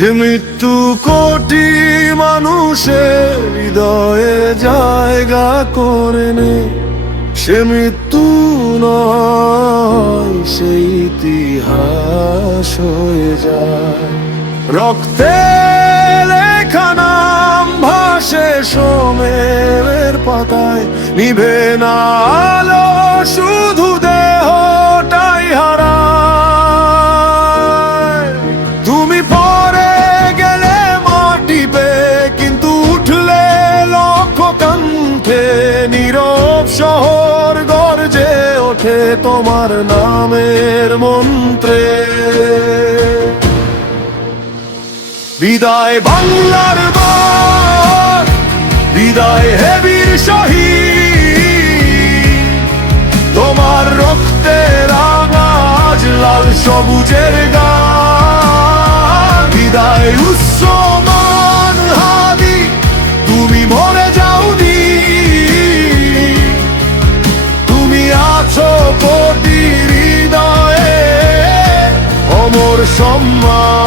যে মৃত্যু কোটি মানুষের হৃদয়ে জায়গা করে নে, সে মৃত্যু নয়, সেই ইতিহাস হয়ে যায়। রক্তে লেখা নাম ভাসে সোমের পাতায়, নিভে না আলো, শুধু দেহটাই হারায়। তুমি পরে গেলে মাটিবে, কিন্তু উঠলে লক্ষ কণ্ঠে নীরব শহর গর্জে ওঠে তোমার নামের মন্ত্রে। বিদায় বাংলার বার, বিদায় হে বীর শহীদ, তোমার রক্তে রাঙা আজ লাল সবুজের গান। বিদায় উসমান হাদি, তুমি মরে যাওনি, তুমি আছো কোটি হৃদয়ে অমর সম্মান।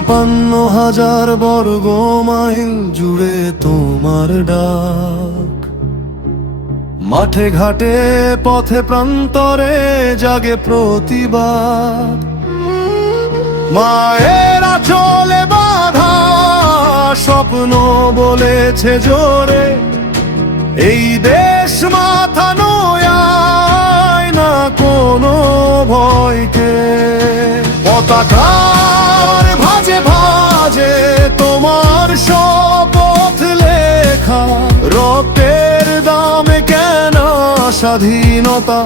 ৫৬,০০০ বর্গ মাইল জুড়ে তোমার ডাক, মাঠে ঘাটে পথে প্রান্তরে জাগে প্রতিবাদ। মায়ের আঁচলে বাঁধা স্বপ্ন বলেছে জোরে, এই দেশ মাথা নোয়ায় না কোনো ভয়কে। পতাকার ভাজে ভাজে তোমার শপথ লেখা, রক্তের দামে কেন স্বাধীনতা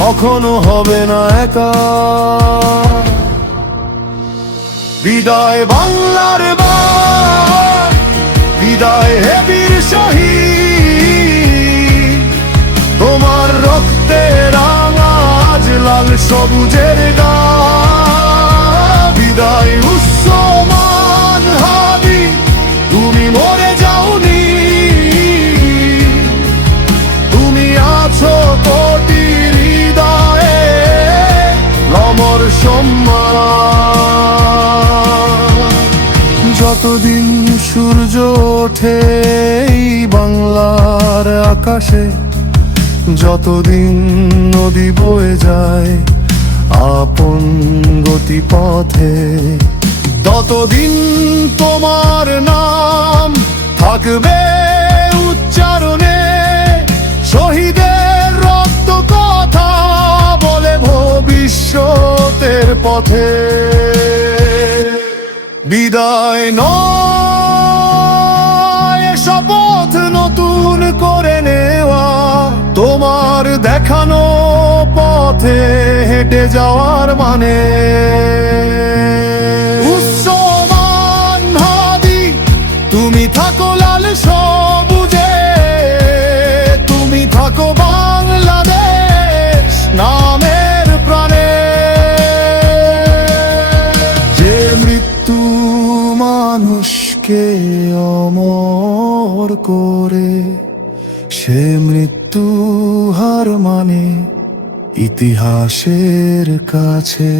কখনো হবে না একা। বিদায় বাংলার বার, বিদায় হে বীর শহীদ, তোমার রক্তে রাঙা আজ লাল সবুজের গান। বিদায় উসমান হাদি, তুমি মরে যাওনি, তুমি আছো কোটি হৃদয়ে অমর সম্মান। যতদিন সূর্য ওঠে এই বাংলার আকাশে, যতদিন নদী বয়ে যায় আপন গতিপথে, ততদিন তোমার নাম থাকবে উচ্চারণে। শহীদের রক্ত কথা বলে ভবিষ্যতের পথে। বিদায় নয়, শপথ নতুন করে নেওয়া, তোমার দেখানো পথে হেঁটে যাওয়ার মানে। উসমান হাদি, তুমি থাকো লাল সবুজে, তুমি থাকো বাংলাদেশ নামের প্রাণে। যে মৃত্যু মানুষকে অমর করে, সে মৃত্যু হার মানে ইতিহাসের কাছে।